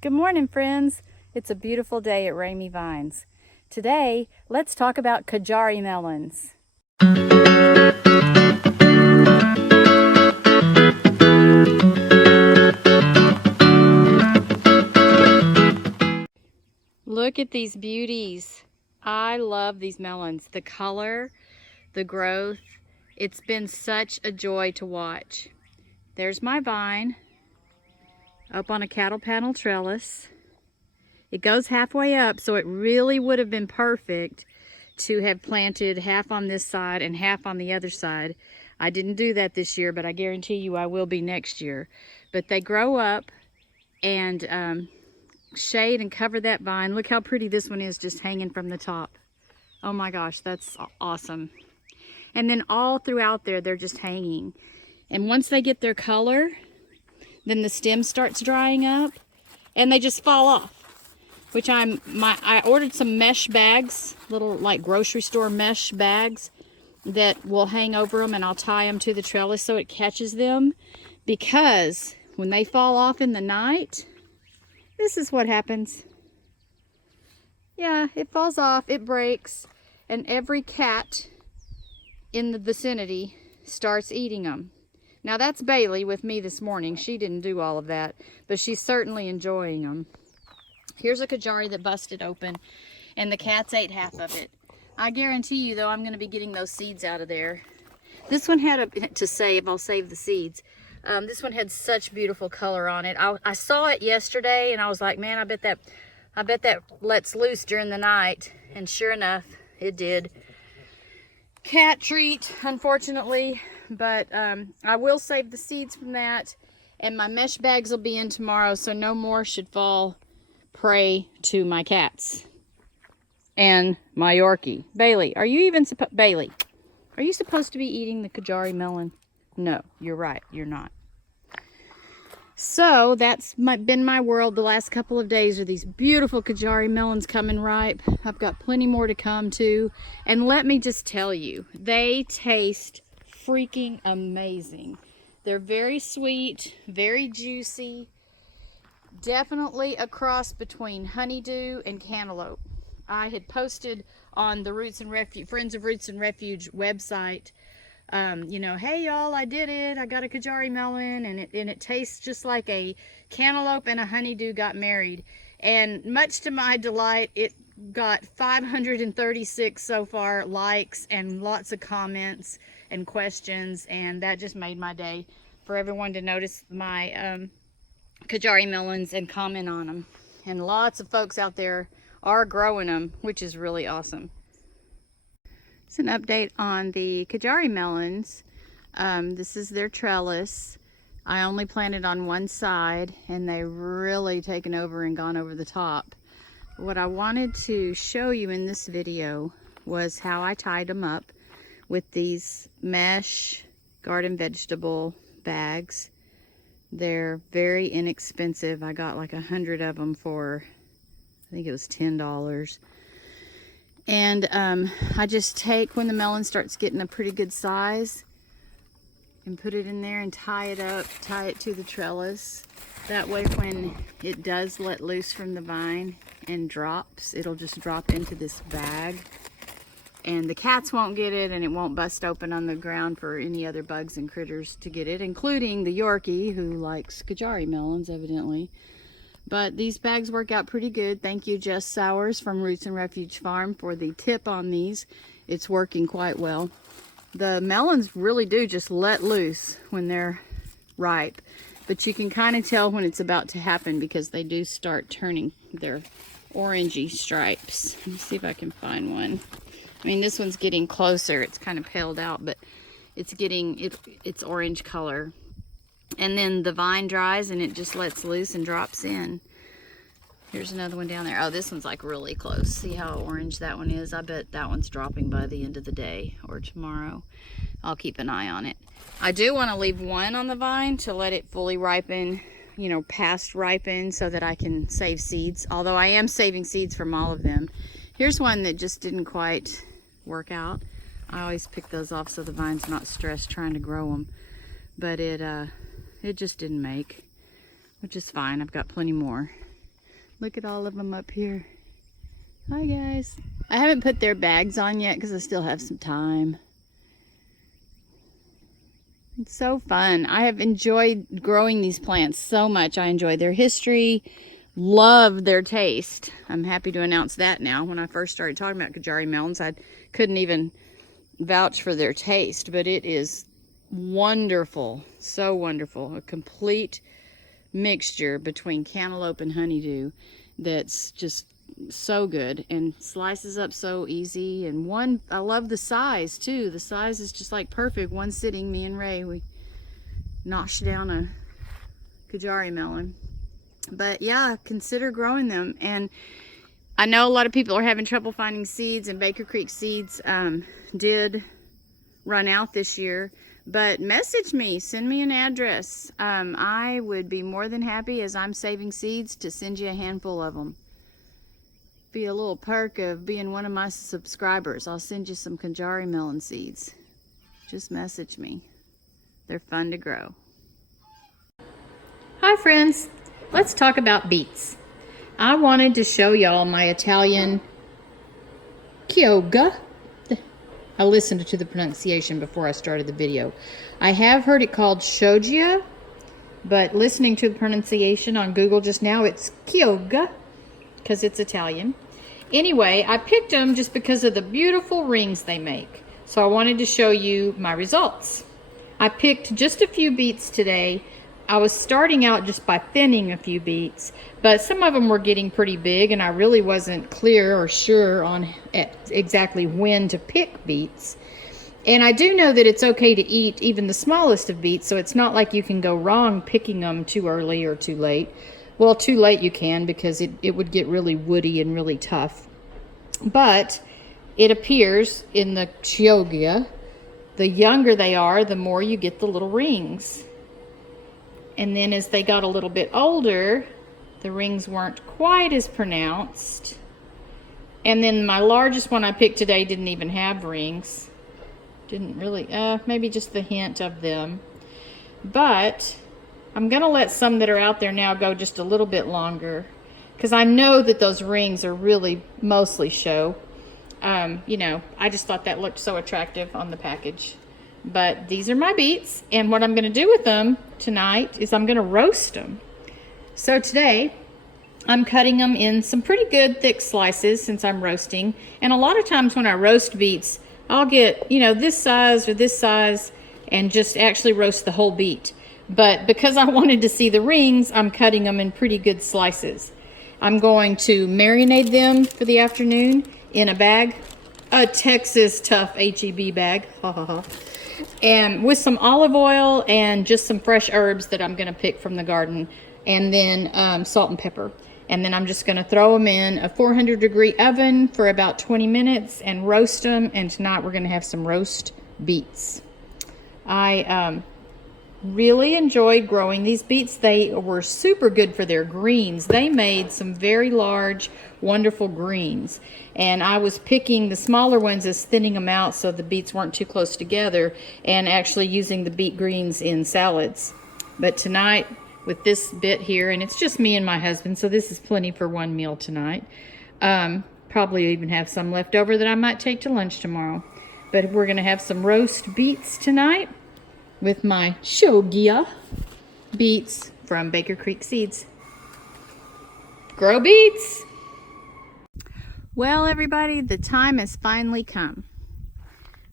Good morning, friends. It's a beautiful day at Ramy Vines. Today, let's talk about Kajari melons. Look at these beauties. I love these melons. The color, the growth. It's been such a joy to watch. There's my vine up on a cattle panel trellis. It goes halfway up, so it really would have been perfect to have planted half on this side and half on the other side. I didn't do that this year, but I guarantee you I will be next year. But they grow up and shade and cover that vine. Look how pretty this one is just hanging from the top. Oh my gosh, that's awesome. And then all throughout there, they're just hanging. And once they get their color, then the stem starts drying up and they just fall off. Which I ordered some mesh bags, little like grocery store mesh bags that will hang over them, and I'll tie them to the trellis so it catches them, because when they fall off in the night, this is what happens. Yeah, it falls off, it breaks, and every cat in the vicinity starts eating them. Now that's Bailey with me this morning. She didn't do all of that, but she's certainly enjoying them. Here's a Kajari that busted open, and the cats ate half of it. I guarantee you, though, I'm going to be getting those seeds out of there. This one had to save. I'll save the seeds. This one had such beautiful color on it. I saw it yesterday, and I was like, man, I bet that lets loose during the night. And sure enough, it did. Cat treat, unfortunately, but I will save the seeds from that, and my mesh bags will be in tomorrow, so no more should fall prey to my cats and my Yorkie. Bailey, are you even Bailey, are you supposed to be eating the Kajari melon? No, you're right, you're not. So that's been my world the last couple of days, are these beautiful Kajari melons coming ripe. I've got plenty more to come too, and let me just tell you, they taste freaking amazing. They're very sweet, very juicy. Definitely a cross between honeydew and cantaloupe. I had posted on the Roots and Refuge, Friends of Roots and Refuge website, you know, hey y'all, I did it. I got a Kajari melon, and it tastes just like a cantaloupe and a honeydew got married. And much to my delight, it got 536 so far likes and lots of comments and questions, and that just made my day for everyone to notice my Kajari melons and comment on them. And lots of folks out there are growing them, which is really awesome. It's an update on the Kajari melons. This is their trellis. I only planted on one side, and they really taken over and gone over the top. What I wanted to show you in this video was how I tied them up with these mesh garden vegetable bags. They're very inexpensive. I got like 100 of them for, I think it was $10. And I just take, when the melon starts getting a pretty good size, and put it in there and tie it up, tie it to the trellis. That way when it does let loose from the vine and drops, it'll just drop into this bag. And the cats won't get it, and it won't bust open on the ground for any other bugs and critters to get it, including the Yorkie, who likes Kajari melons, evidently. But these bags work out pretty good. Thank you, Jess Sowers from Roots and Refuge Farm, for the tip on these. It's working quite well. The melons really do just let loose when they're ripe, but you can kind of tell when it's about to happen because they do start turning their orangey stripes. Let me see if I can find one. I mean, this one's getting closer. It's kind of paled out, but it's getting its orange color. And then the vine dries and it just lets loose and drops in. Here's another one down there. Oh, this one's like really close. See how orange that one is? I bet that one's dropping by the end of the day or tomorrow. I'll keep an eye on it. I do want to leave one on the vine to let it fully ripen, you know, past ripen, so that I can save seeds. Although I am saving seeds from all of them. Here's one that just didn't quite work out. I always pick those off so the vine's not stressed trying to grow them. But it just didn't make, which is fine. I've got plenty more. Look at all of them up here. Hi guys. I haven't put their bags on yet because I still have some time. It's so fun. I have enjoyed growing these plants so much. I enjoy their history, love their taste. I'm happy to announce that now. When I first started talking about Kajari melons, I couldn't even vouch for their taste, but it is wonderful, so wonderful. A complete mixture between cantaloupe and honeydew that's just so good and slices up so easy. And one, I love the size too. The size is just like perfect. One sitting, me and Ray, we noshed down a Kajari melon. But yeah, consider growing them. And I know a lot of people are having trouble finding seeds, and Baker Creek seeds did run out this year. But message me, send me an address. I would be more than happy, as I'm saving seeds, to send you a handful of them. Be a little perk of being one of my subscribers. I'll send you some Kajari melon seeds. Just message me. They're fun to grow. Hi friends, let's talk about beets. I wanted to show y'all my Italian Kyoga. I listened to the pronunciation before I started the video. I have heard it called Shogia, but listening to the pronunciation on Google just now, it's Kyoga, because it's Italian. Anyway, I picked them just because of the beautiful rings they make. So I wanted to show you my results. I picked just a few beets today. I was starting out just by thinning a few beets, but some of them were getting pretty big, and I really wasn't clear or sure on exactly when to pick beets. And I do know that it's okay to eat even the smallest of beets, so it's not like you can go wrong picking them too early or too late. Well, too late you can, because it would get really woody and really tough. But it appears in the Chioggia, the younger they are, the more you get the little rings. And then as they got a little bit older, the rings weren't quite as pronounced. And then my largest one I picked today didn't even have rings. Didn't really, maybe just the hint of them. But I'm gonna let some that are out there now go just a little bit longer, because I know that those rings are really mostly show. You know, I just thought that looked so attractive on the package. But these are my beets, and what I'm going to do with them tonight is I'm going to roast them. So today I'm cutting them in some pretty good thick slices since I'm roasting. And a lot of times when I roast beets, I'll get, you know, this size or this size and just actually roast the whole beet. But because I wanted to see the rings, I'm cutting them in pretty good slices. I'm going to marinate them for the afternoon in a bag, a Texas Tough HEB bag, ha ha ha. And with some olive oil and just some fresh herbs that I'm going to pick from the garden, and then salt and pepper. And then I'm just going to throw them in a 400-degree oven for about 20 minutes and roast them. And tonight we're going to have some roast beets. I really enjoyed growing these beets. They were super good for their greens. They made some very large, wonderful greens. And I was picking the smaller ones as thinning them out so the beets weren't too close together, and actually using the beet greens in salads. But tonight, with this bit here, and it's just me and my husband, so this is plenty for one meal tonight. Probably even have some left over that I might take to lunch tomorrow. But we're gonna have some roast beets tonight with my Shogia beets from Baker Creek Seeds. Grow beets! Well, everybody, the time has finally come.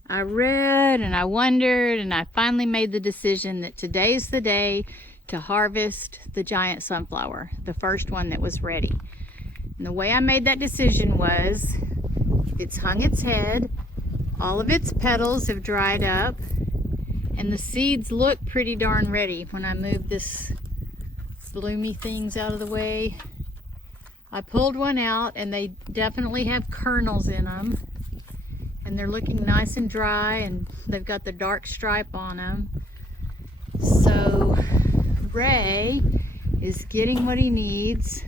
I read and I wondered, and I finally made the decision that today's the day to harvest the giant sunflower, the first one that was ready. And the way I made that decision was, it's hung its head, all of its petals have dried up, and the seeds look pretty darn ready. When I moved this bloomy things out of the way, I pulled one out, and they definitely have kernels in them, and they're looking nice and dry, and they've got the dark stripe on them. So Ray is getting what he needs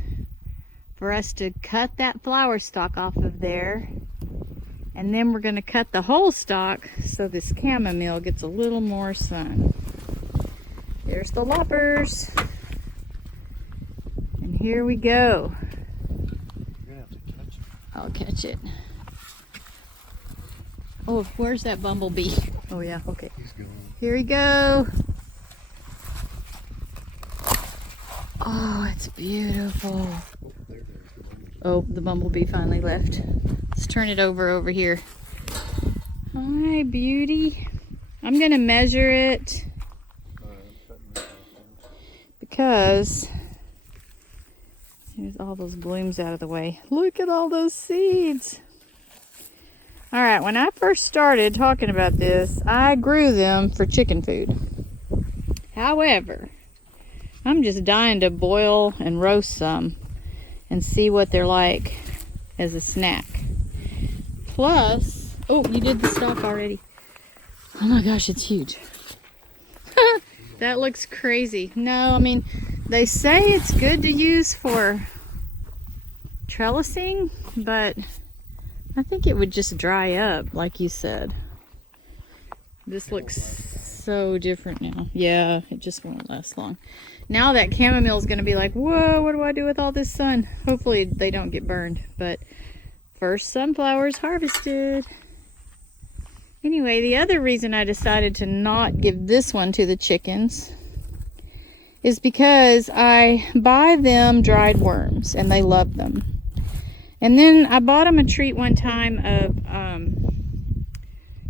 for us to cut that flower stalk off of there, and then we're going to cut the whole stalk so this chamomile gets a little more sun. There's the loppers, and here we go. I'll catch it. Oh, where's that bumblebee? Oh yeah, okay. He's gone. Here we go. Oh, it's beautiful. Oh, the bumblebee finally left. Let's turn it over here. Hi, beauty. I'm gonna measure it because there's all those blooms out of the way. Look at all those seeds. All right, when I first started talking about this, I grew them for chicken food. However, I'm just dying to boil and roast some and see what they're like as a snack. Plus, oh, you did the stalk already. Oh my gosh, it's huge. That looks crazy. No, I mean, they say it's good to use for trellising, but I think it would just dry up, like you said. This looks so different now. Yeah, it just won't last long. Now that chamomile is going to be like, whoa, what do I do with all this sun? Hopefully they don't get burned, but first sunflowers harvested. Anyway, the other reason I decided to not give this one to the chickens is because I buy them dried worms and they love them. And then I bought them a treat one time of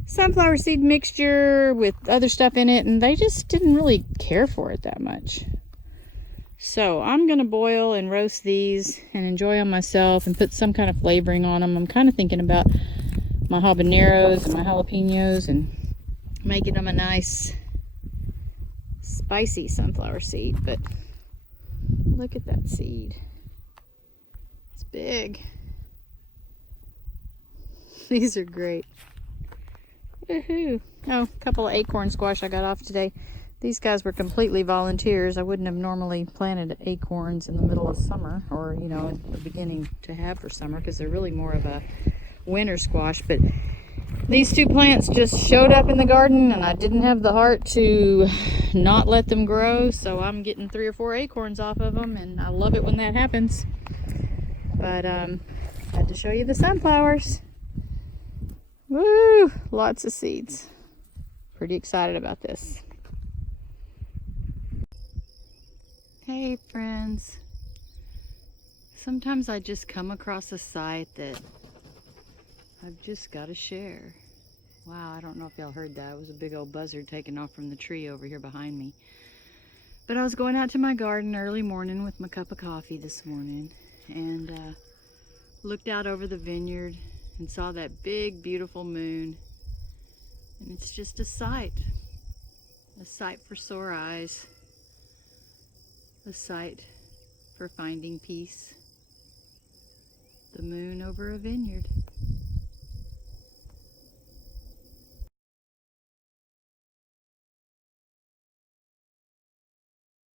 sunflower seed mixture with other stuff in it, and they just didn't really care for it that much. So I'm going to boil and roast these and enjoy them myself and put some kind of flavoring on them. I'm kind of thinking about my habaneros and my jalapenos and making them a nice spicy sunflower seed. But look at that seed. It's big. These are great. Woohoo. Oh, a couple of acorn squash I got off today. These guys were completely volunteers. I wouldn't have normally planted acorns in the middle of summer, or, you know, at the beginning to have for summer, because they're really more of a winter squash. But these two plants just showed up in the garden, and I didn't have the heart to not let them grow, so I'm getting 3 or 4 acorns off of them, and I love it when that happens. But I had to show you the sunflowers. Woo! Lots of seeds. Pretty excited about this. Hey friends. Sometimes I just come across a site that I've just got to share. Wow, I don't know if y'all heard that. It was a big old buzzard taking off from the tree over here behind me. But I was going out to my garden early morning with my cup of coffee this morning and looked out over the vineyard and saw that big, beautiful moon. And it's just a sight for sore eyes, a sight for finding peace. The moon over a vineyard.